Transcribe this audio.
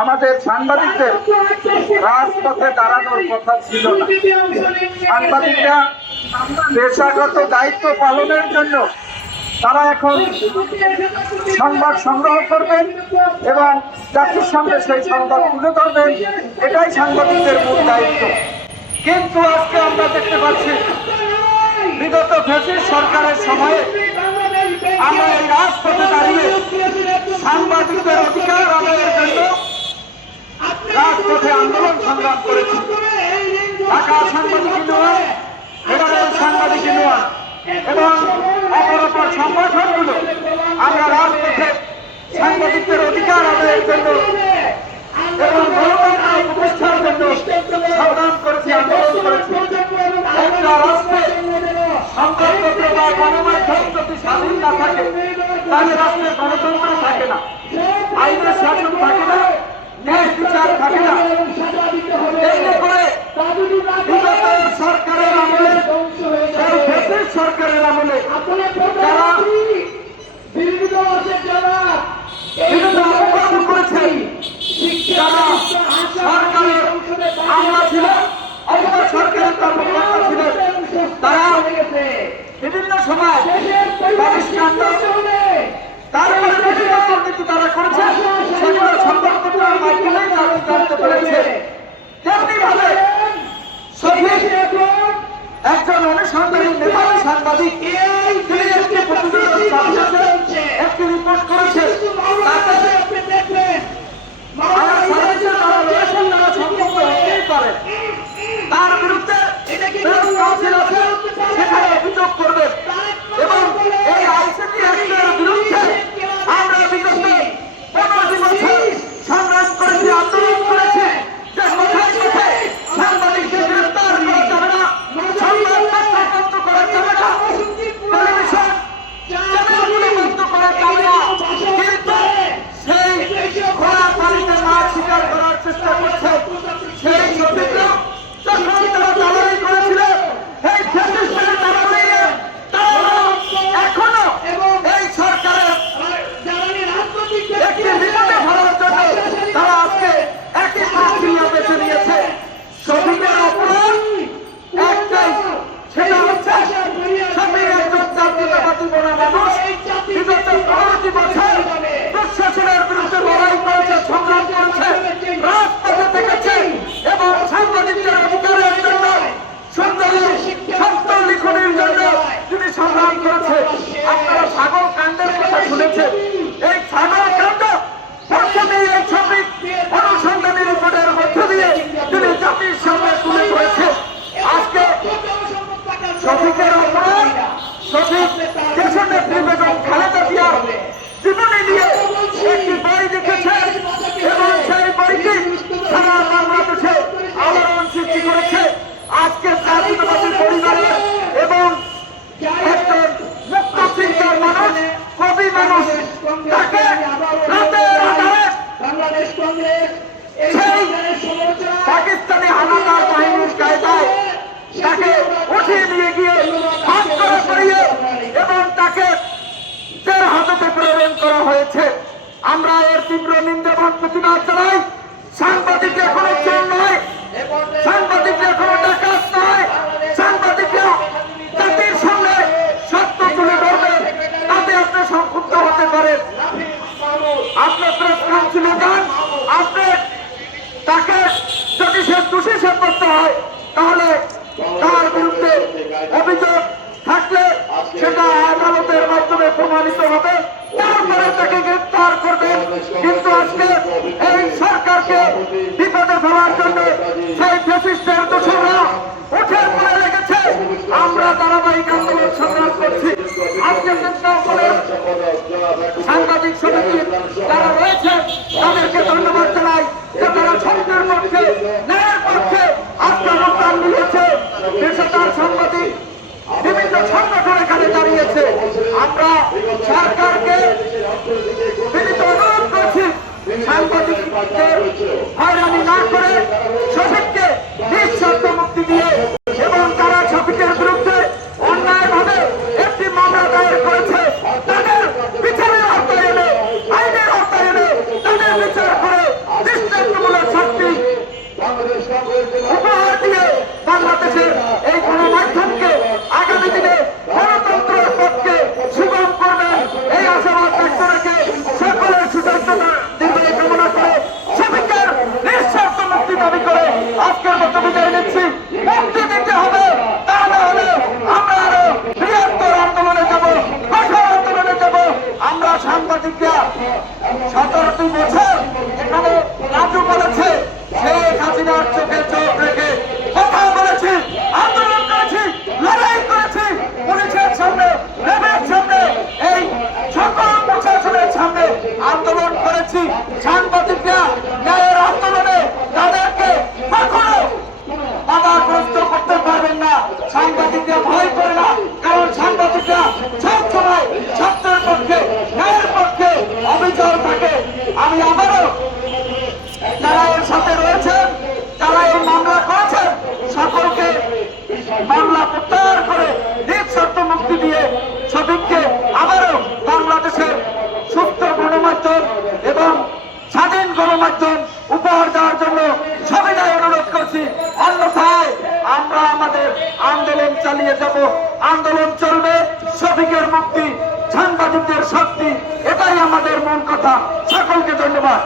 আমাদের সাংবাদিকদের রাজপথে দাঁড়ানোর কথা ছিল না। সাংবাদিকরা পেশাগত দায়িত্ব পালনের জন্য তারা এখন সংবাদ সংগ্রহ করবেন এবং জাতির সামনে সেই সংবাদ তুলে ধরবেন, এটাই সাংবাদিকদের মূল দায়িত্ব। কিন্তু আজকে আমরা দেখতে পাচ্ছি বিগত ফ্যাসিস্ট সরকারের সময়ে আমরা এই রাজপথে দাঁড়িয়ে সাংবাদিকদের অধিকার আদায়ের জন্য রাজপথে আন্দোলন সংগ্রাম করেছি। ঢাকা সাংবাদিক ইউনিয়ন, ফেডারেল সাংবাদিক ইউনিয়ন এবং অপর সংগঠনগুলো আমরা রাজপথে সাংবাদিকদের অধিকার আদায়ের জন্য এবং গণতন্ত্র প্রতিষ্ঠার জন্য সংগ্রাম করেছি, আন্দোলন করেছি। একটা রাষ্ট্রে সংবাদপত্র বা গণমাধ্যম যদি স্বাধীন না থাকে তাহলে রাষ্ট্রের গণতন্ত্র থাকে না, আইনের শাসন থাকে না, ন্যায় বিচার থাকে না। বিগত সরকারের আমলে, সরকারের আমলে যারা বিভিন্ন অপরাধ করেছেন, যারা সরকারের আমলা ছিল, অথবা সরকারের কর্মকর্তা ছিলেন, তারা বিভিন্ন সময় তারপরে বিভিন্ন দুর্নীতি তারা করেছে, সেগুলো সংবাদপত্রের মাধ্যমে জানতে পেরেছে। তেমনি ভাবে শফিক একজন অনুসন্ধানী মেধাবী সাংবাদিক, তিনি একটি প্রতিবেদন ছাপিয়েছেন, একটি রিপোর্ট করেছেন। তার বিরুদ্ধে সেখানে অভিযোগ করবেন এবং এই আইসিটি অ্যাক্টের বিরুদ্ধে আমরা বিগত 15 বছর সংগ্রাম করেছি, আন্দোলন করেছি যে কোথায় কোথায় সাংবাদিকদের গ্রেফতার করা যাবে না, সংবাদপত্র বন্ধ করা যাবে না, টেলিভিশন চ্যানেলগুলো বন্ধ করা যাবে না। কিন্তু সেই খোলা পানিতে মাছ শিকার করার চেষ্টা করছে সেই শফিকরা যখন তারা দালালি করেছিল, এই ফ্যাসিস্টের দালালি তারা এখনো এই সরকারের একটি বিপদে ফেলার জন্য তারা আজকে একই প্রক্রিয়া বেছে নিয়েছে। শফিকের অপরাধ একটাই, সেটা হচ্ছে শফিক একজন জাতীয়তাবাদী বড় মানুষ, বিগত 15 বছর প্রশাসনের বিরুদ্ধে লড়াই করেছে, সংগ্রাম করেছে, রাজপথে থেকেছে এবং সাংবাদিকদের অধিকারের জন্য, সুন্দর সত্য লিখনের জন্য তিনি সংগ্রাম করেছে। আপনারা ছাগল কাণ্ডের কথা শুনেছেন। এই ছাগল কাণ্ড প্রথমে এই শফিক অনুসন্ধানী রিপোর্টের মধ্য দিয়ে তিনি জাতির সামনে তুলে ধরেছে। আজকে শফিকের অপরাধ, শফিক দেশনেত্রী বেগম খালেদা জিয়ার জীবনী নিয়ে একটি বই লিখেছে এবং সেই বইটি সারা বাংলাদেশে আলোড়ন সৃষ্টি করেছে। আজকে জাতীয়তাবাদী পরিবারে এবং একজন মুক্ত চিন্তার মানুষ, কবি মানুষ, তাকে রাতের আধারে সেই পাকিস্তানি হানাদার বাহিনীর কায়দায় তাকে উঠিয়ে নিয়ে গিয়ে হাত করা করিয়ে এবং তাকে জেল হাজতে প্রেরণ করা হয়েছে। আমরা এর তীব্র নিন্দা এবং প্রতিবাদ জানাই। সাংবাদিক এখনো চোর নয়, সাংবাদিক এখনো ডাকাত নয়, সাংবাদিকরা জাতির সামনে সত্য তুলে ধরবেন, তাতে আপনি সংক্ষুব্ধ হতে পারেন। আপনি প্রেস কাউন্সিলে যান, আপনি তাকে যদি সে দোষী সাব্যস্ত হয় তাহলে তার বিরুদ্ধে অভিযোগ থাকলে সেটা আদালতের মাধ্যমে প্রমাণিত হবে, তারপরে তাকে গ্রেফতার করবেন। কিন্তু আজকে এই সরকারকে বিপদে ফেলার জন্য সেই ফ্যাসিস্টের দোষরা উঠে পড়ে লেগেছে। আমরা ধারাবাহিক আন্দোলন সংগ্রাম করছি। আজকে সাংবাদিক সমিতি যারা রয়েছে তাদেরকে ধন্যবাদ জানাই যে তারা সত্যের পক্ষে, ন্যায়ের পক্ষে আত্মসমর্পণ নিয়েছে। পেশাদার সাংবাদিক বিভিন্ন সংগঠন এখানে দাঁড়িয়েছে। আমরা সরকারকে বিনীত অনুরোধ করছি, সাংবাদিকদের হয়রানি না করে শফিককে নিঃশর্ত মুক্তি দিয়ে এবং তারা শফিকের বিরুদ্ধে অন্যায়ভাবে একটি মামলা দায়ের করেছে তাদের বিচারের আওতায় এনে, আইনের আওতায় এনে তাদের বিচার করে দৃষ্টান্তমূলক শাস্তি উপহার দিয়ে বাংলাদেশের এই গণমাধ্যমকে আগামী দিনে গণতন্ত্রের পক্ষে সুগম করবেন এই আশাবাদ ব্যক্ত রেখে সকলের সুস্বাস্থ্যতা দীর্ঘায়ু কামনা করে শ্রমিকের নিঃস্বার্থ মুক্তি দাবি করে আজকের মতো বিদায় নিচ্ছি। মুক্তি দিতে হবে, তা না হলে আমরা আরো বৃহত্তর আন্দোলনে যাব, কঠোর আন্দোলনে যাব। আমরা সাংবাদিকরা 17টি বছর এখানে রাজু বলেছে শেখ হাসিনার চোখে চোখ রেখে কথা বলেছি, আন্দোলন করেছি, লড়াই করেছি, পুলিশের সামনে, র্যাবের সামনে, এই সকল প্রশাসনের সামনে আন্দোলন করেছি। সাংবাদিকরা ন্যায়ের আন্দোলনে তাদেরকে কখনো বাধাগ্রস্ত করতে পারবেন না। সাংবাদিকরা ভয় করে না, কারণ সাংবাদিকরা সবসময় সত্যের পক্ষে, ন্যায়ের পক্ষে অবিচল থাকে। আমি আবারও যারা এর সাথে রয়েছেন, যারা এই মামলা করেছেন, সকলকে মামলা প্রত্যাহার করে নিঃশর্ত মুক্তি দিয়ে সবিককে আবারও বাংলাদেশের সুস্থ গণমাধ্যম এবং স্বাধীন গণমাধ্যম উপহার দেওয়ার জন্য সবিনয় অনুরোধ করছি। অন্যথায় আমরা আমাদের আন্দোলন চালিয়ে যাব, আন্দোলন চলবে, সবিকের মুক্তি, সাংবাদিকদের শক্তি, এটাই আমাদের মূল কথা। সকলকে ধন্যবাদ।